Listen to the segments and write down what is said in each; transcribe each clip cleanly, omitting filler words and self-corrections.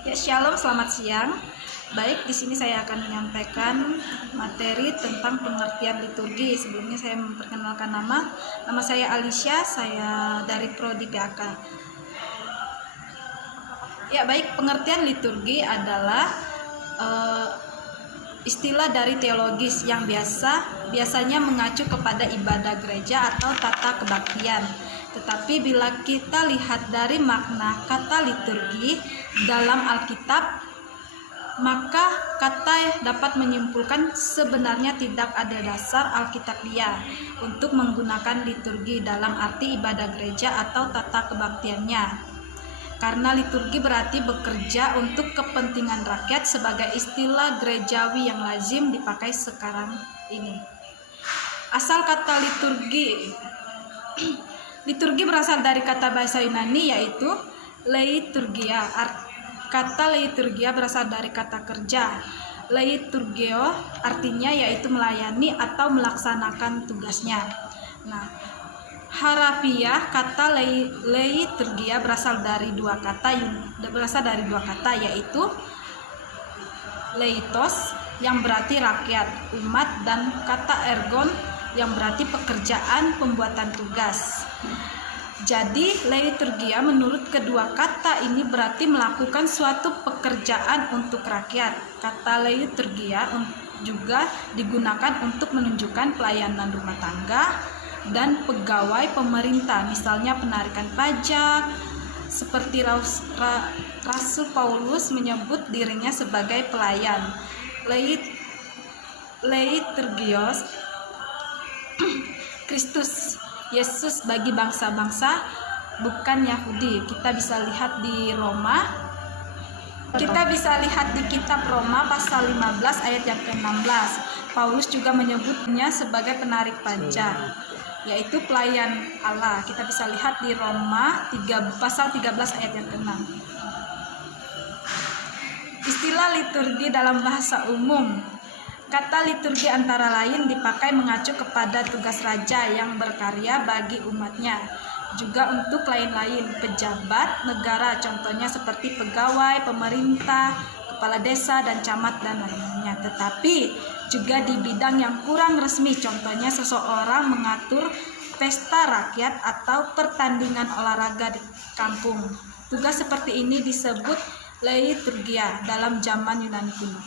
Ya, Shalom, selamat siang. Baik, di sini saya akan menyampaikan materi tentang pengertian liturgi. Sebelumnya saya memperkenalkan nama saya Alicia, saya dari Prodi PAK. Ya, baik, pengertian liturgi adalah istilah dari teologis yang biasanya mengacu kepada ibadah gereja atau tata kebaktian. Tetapi bila kita lihat dari makna kata liturgi dalam Alkitab, maka kata dapat menyimpulkan sebenarnya tidak ada dasar Alkitabiah untuk menggunakan liturgi dalam arti ibadah gereja atau tata kebaktiannya. Karena liturgi berarti bekerja untuk kepentingan rakyat sebagai istilah gerejawi yang lazim dipakai sekarang ini. Asal kata liturgi berasal dari kata bahasa Yunani yaitu leiturgia. Kata leiturgia berasal dari kata kerja. Leiturgeo artinya yaitu melayani atau melaksanakan tugasnya. Nah, harafiah kata leiturgia berasal dari dua kata yaitu leitos yang berarti rakyat, umat, dan kata ergon yang berarti pekerjaan pembuatan tugas. Jadi leiturgia menurut kedua kata ini berarti melakukan suatu pekerjaan untuk rakyat. Kata leiturgia juga digunakan untuk menunjukkan pelayanan rumah tangga dan pegawai pemerintah, misalnya penarikan pajak, seperti Rasul Paulus menyebut dirinya sebagai pelayan. Leiturgios Kristus Yesus bagi bangsa-bangsa bukan Yahudi. Kita bisa lihat di kitab Roma pasal 15 ayat yang ke-16. Paulus juga menyebutnya sebagai penarik pajak, yaitu pelayan Allah. Kita bisa lihat di Roma pasal 13 ayat yang ke-6. Istilah liturgi dalam bahasa umum. Kata liturgi antara lain dipakai mengacu kepada tugas raja yang berkarya bagi umatnya, juga untuk lain-lain pejabat negara, contohnya seperti pegawai, pemerintah, kepala desa, dan camat, dan lain-lainnya. Tetapi juga di bidang yang kurang resmi, contohnya seseorang mengatur pesta rakyat atau pertandingan olahraga di kampung. Tugas seperti ini disebut leiturgia dalam zaman Yunani kuno.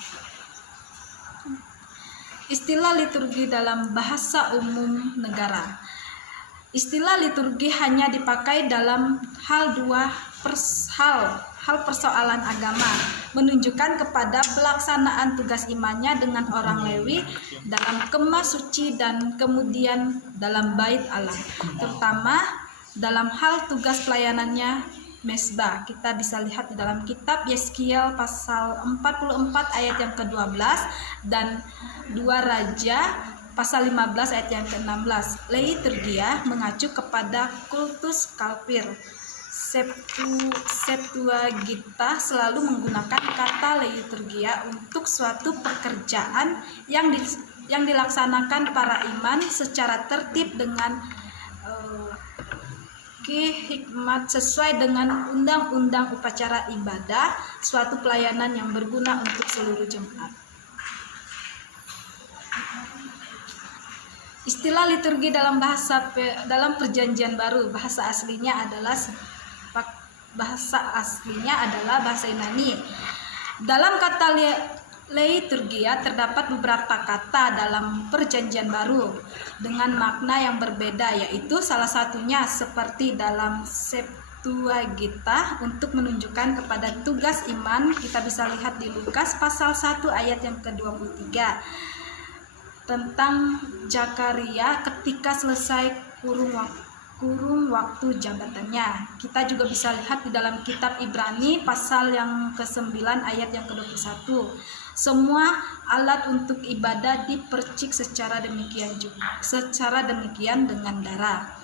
Istilah liturgi dalam bahasa umum negara. Istilah liturgi hanya dipakai dalam hal persoalan agama, menunjukkan kepada pelaksanaan tugas imannya dengan orang Lewi dalam kemah suci dan kemudian dalam bait Allah, terutama dalam hal tugas pelayanannya mesbah. Kita bisa lihat di dalam kitab Yeskiel pasal 44 ayat yang ke-12 dan 2 Raja pasal 15 ayat yang ke-16. Leiturgia mengacu kepada kultus kalpir. Septuaginta selalu menggunakan kata leiturgia untuk suatu pekerjaan yang dilaksanakan para iman secara tertib dengan hikmat sesuai dengan undang-undang upacara ibadah, suatu pelayanan yang berguna untuk seluruh jemaat. Istilah liturgi dalam Perjanjian Baru, bahasa aslinya adalah bahasa Yunani. Dalam kata leiturgia terdapat beberapa kata dalam Perjanjian Baru dengan makna yang berbeda, yaitu salah satunya seperti dalam Septuaginta untuk menunjukkan kepada tugas iman. Kita bisa lihat di Lukas pasal 1 ayat yang ke-23 tentang Zakaria ketika selesai kurung waktu jabatannya. Kita juga bisa lihat di dalam kitab Ibrani pasal yang ke-9 ayat yang ke-21. Semua alat untuk ibadah dipercik secara demikian dengan darah.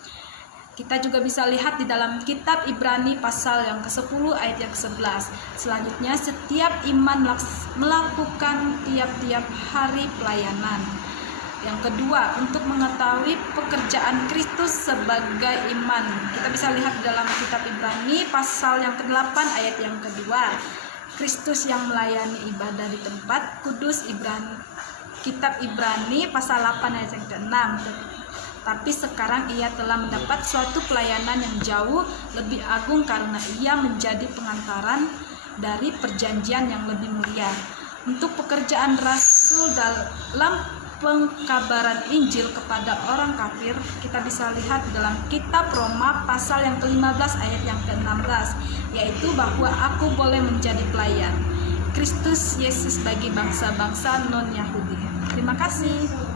Kita juga bisa lihat di dalam kitab Ibrani pasal yang ke-10 ayat yang ke-11. Selanjutnya, setiap iman melakukan tiap-tiap hari pelayanan. Yang kedua, untuk mengetahui pekerjaan Kristus sebagai iman. Kita bisa lihat dalam kitab Ibrani pasal yang ke-8 ayat yang kedua. Kristus yang melayani ibadah di tempat kudus Kitab Ibrani pasal 8 ayat yang ke-6. Tapi sekarang ia telah mendapat suatu pelayanan yang jauh lebih agung karena ia menjadi pengantaran dari perjanjian yang lebih mulia. Untuk pekerjaan Rasul dalam pengkabaran Injil kepada orang kafir, kita bisa lihat dalam kitab Roma pasal yang ke-15 ayat yang ke-16, yaitu bahwa aku boleh menjadi pelayan Kristus Yesus bagi bangsa-bangsa non-Yahudi. Terima kasih.